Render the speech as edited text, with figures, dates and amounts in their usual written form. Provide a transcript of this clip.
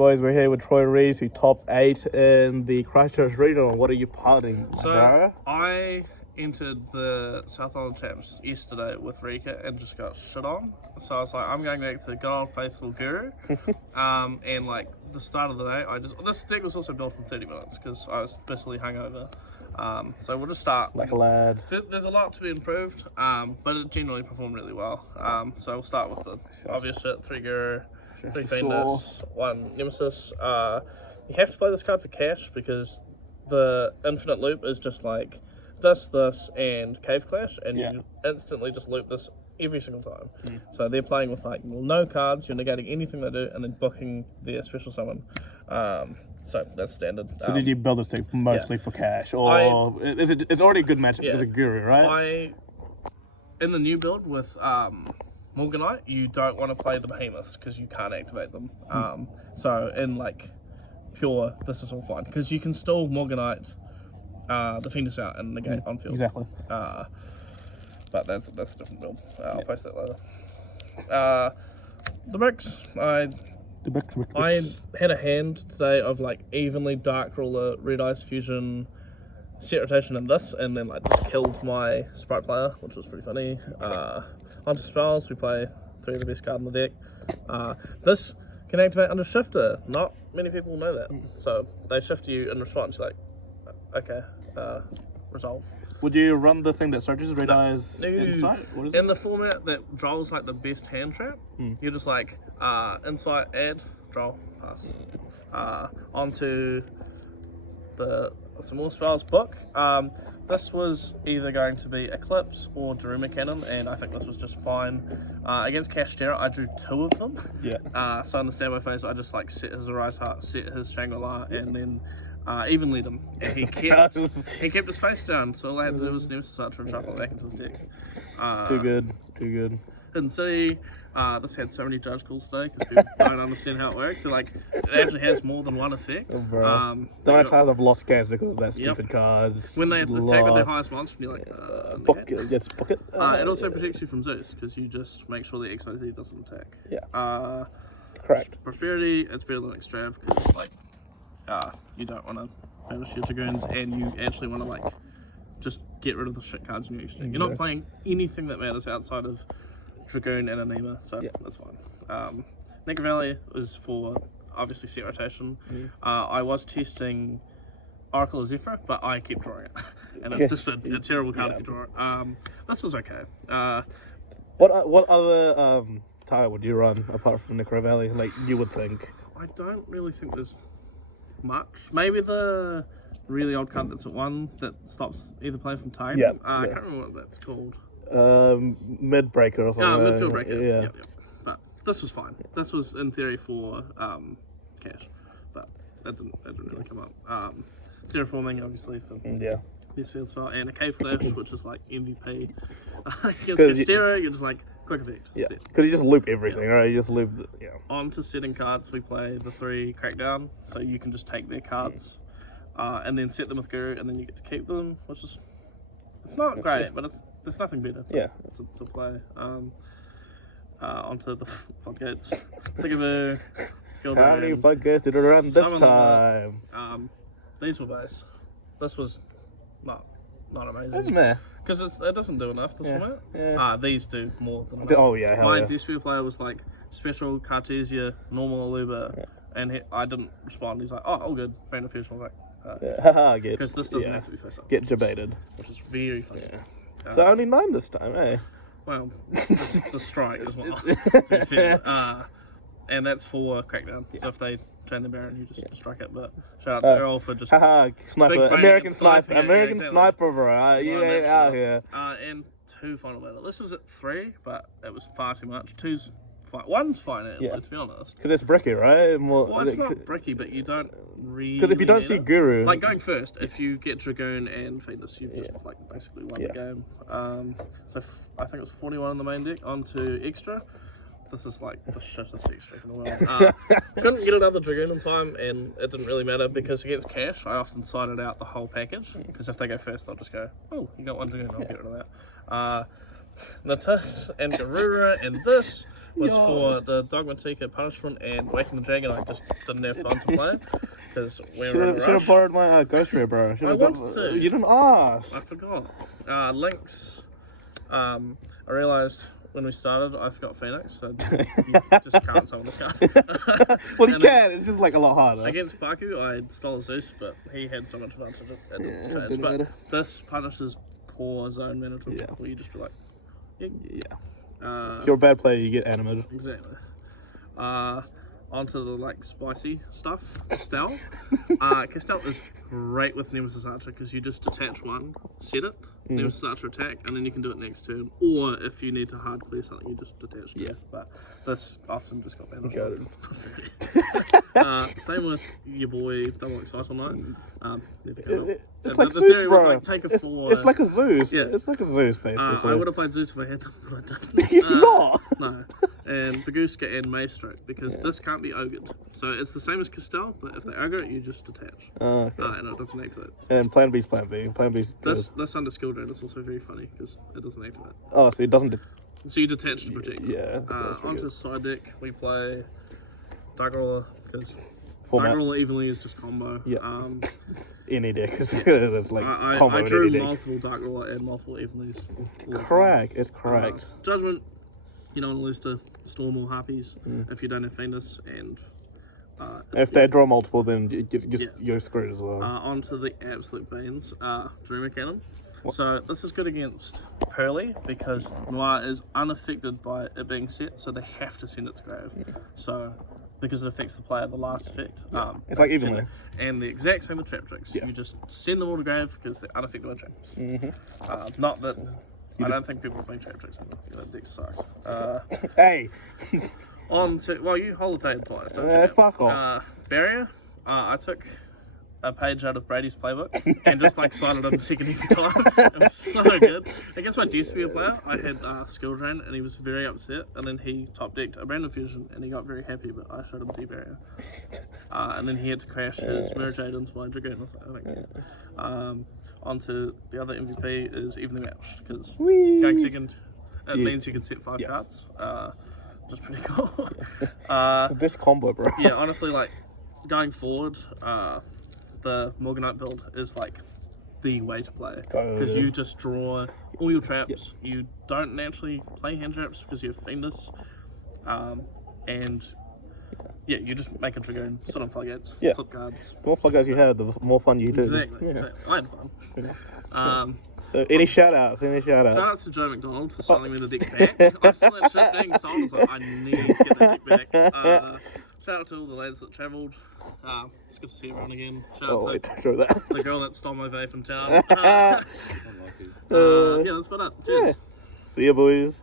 Boys, we're here with Troy Rees, who top 8 in the Christchurch regional. What are you piloting? So I entered the South Island Champs yesterday with Rika and just got shit on. So I was like, I'm going back to good old faithful Guru. And like the start of the day, this deck was also built in 30 minutes because I was bitterly hungover. So we'll just start. Like a lad. There's a lot to be improved, but it generally performed really well. So we'll start with the obvious shit: 3 Guru, 3 Fiendus, 1 Nemesis. You have to play this card for cash because the infinite loop is just like this, and Cave Clash, and you instantly just loop this every single time. So they're playing with like no cards, you're negating anything they do, and then booking their special summon. So that's standard. So did you build this deck mostly for cash, or it's already a good matchup because of Guru, right? In the new build with Morganite, you don't want to play the behemoths because you can't activate them. So in like pure, this is all fine because you can still Morganite the Fiendus out and negate on field. Exactly. But that's a different build. I'll post that later. The bricks, I had a hand today of like evenly Dark Ruler, Red Ice Fusion, Set Rotation, and this, and then like just killed my Sprite player, which was pretty funny. Onto spells, we play 3 of the best cards in the deck. This can activate under Shifter. Not many people know that. So they shift you in response, like, okay, resolve. Would you run the thing that searches Red Eyes Insight? What is in the format that draws like the best hand trap, you're just like Insight, add, draw, pass. Onto some more spells book. This was either going to be Eclipse or Daruma Cannon, and I think this was just fine. Against Kashtera, I drew 2 of them. So in the standby phase, I just like set his Arise Heart, set his Shangri-La, and then even led him, and he kept his face down, so all I had to do was Nemesis Archer and shuffle it back into his deck. Too good. Hidden City, this had so many judge calls today because people don't understand how it works. So like, it actually has more than one effect. The amount of times I've lost gas because of that stupid card. When they attack with their highest monster, and you're like, book it. It also protects you from Zeus because you just make sure the XYZ doesn't attack. Correct. Prosperity, it's better than Extrav because like, you don't want to finish your Dragoons, and you actually want to like just get rid of the shit cards in your extra. You're not playing anything that matters outside of Dragoon and Anima, so that's fine. Necro Valley is for obviously set rotation. I was testing Oracle of Zephyr, but I keep drawing it, and it's just a terrible card if you draw it. This was okay. What other tile would you run apart from Necro Valley? Like you would think. I don't really think there's much. Maybe the really old card that's at 1 that stops either play from time. I can't remember what that's called. Mid breaker or something. Midfield breaker. Yeah. But this was fine. This was in theory for cash, but that didn't really come up. Terraforming obviously for best field spell, and a Cave Flash, which is like MVP. Against Kashtera, you're just like quick effect. Because you just loop everything, right? You just loop. On to setting cards, we play the 3 Crackdown, so you can just take their cards and then set them with Guru, and then you get to keep them, which is it's not great, but there's nothing better to play. Onto the floodgates. Peekaboo, Skill How many floodgates did it run this time? These were base. This was not amazing. That's meh. Because it doesn't do enough this format. These do more than enough. Oh yeah, my Despair player was like special Cartesia, normal Aluba, and I didn't respond. He's like, oh, all good, Band of Fusion. I was like, because this doesn't have to be face up. Get debated. Which is very funny. So only 9 this time, eh? Well, the strike as well. To be fair. And that's for Crackdown. So if they turn the Baron, you just strike it. But shout out to Errol for just sniper, American sniper, bro. You ain't out here. And 2 final battle. This was at 3, but it was far too much. 2's fine. 1's fine, to be honest. Because it's bricky, right? Well, it's not bricky, but you don't really. Because if you don't see Guru, like going first, if you get Dragoon and Fiendus, you've just like basically won the game. So I think it was 41 in the main deck onto extra. This is like the shittest extra in the world. Couldn't get another Dragoon in time, and it didn't really matter because against cash, I often sided out the whole package. Because if they go first, they'll just go, oh, you got 1 Dragoon, I'll get rid of that. Natus and Garura and this. was for the Dogmatika punishment and Waking the Dragon. I just didn't have time to play because we were in a rush. Should have borrowed my Ghost Rare, bro. I wanted to. You didn't ask. I forgot. Links. I realised when we started, I forgot Phoenix, so you just can't summon this card. Well, you can. It's just like a lot harder. Against Baku, I stole a Zeus, but he had so much advantage at the change. didn't But matter. this punishes poor zone management, where you just be like, Yeah. If you're a bad player, you get animated. Exactly. Onto the like spicy stuff. Castell. Castell is great with Nemesis Archer because you just detach one, set it, Nemesis Archer attack, and then you can do it next turn. Or if you need to hard clear something, you just detach it. But this often just got banished. Same with your boy Double Excite Online. Never got it. It's the like theory Zeus, was bro. like take a It's 4. like a Zeus. Yeah. It's like a Zeus, basically. I would have played Zeus if I had them, but I didn't. You're not. No. And Baguska and Maestroke, because this can't be ogred. So it's the same as Castell, but if they ogre it, you just detach. Okay. And it doesn't activate. And then Plan B's Plan B. Plan B's This under Skill Drain is also very funny, because it doesn't activate. Oh, so it doesn't... So you detach to protect. Yeah. So that's pretty Onto good. side deck, we play Dark Roller, because Format. Dark Roller evenly is just combo. Yeah. Any deck is like combo I in drew any deck. multiple Dark Roller and multiple evenlies. Correct. It's correct. Judgment, you don't want to lose to Storm or Harpies if you don't have Fiendus, and If they draw multiple, then you're screwed as well. onto the absolute beans, Dreamer Cannon. So this is good against Pearly because Noir is unaffected by it being set, so they have to send it to grave. So because it affects the player, the last effect. It's like they send evenly. it. And the exact same with Trap Tricks. You just send them all to grave because they're unaffected by traps. Not that I don't think people are playing Trap Tricks anymore. That deck sucks. Hey! On to, well, you holiday twice, don't you? Fuck off. Barrier, I took a page out of Brady's playbook and just like slotted it in second every time. It was so good. Against my Despia player, I had Skill Drain and he was very upset, and then he top decked a Brandon Fusion and he got very happy, but I showed him D-Barrier. And then he had to crash his Mirror Jade into my Dragoon. I think. Onto the other MVP is evenly matched, because going second, it means you can set 5 cards. Just pretty cool. The best combo, bro. Yeah, honestly, like, going forward, the Morganite build is, like, the way to play. Because you just draw all your traps. You don't naturally play hand traps because you have Fiendus. And, yeah, you just make a Dragoon, sit on floodgates, flip cards. The more floodgates you have, the more fun you do. Exactly. So, I had fun. So, any shout-outs? Shout outs to Joe McDonald for selling me the deck back. I saw that shit being sold, I was like, I need to get that deck back. Shout out to all the lads that travelled. It's good to see everyone again. Shout out to the girl that stole my vape in town. Yeah, that's about it. Cheers. See ya, boys.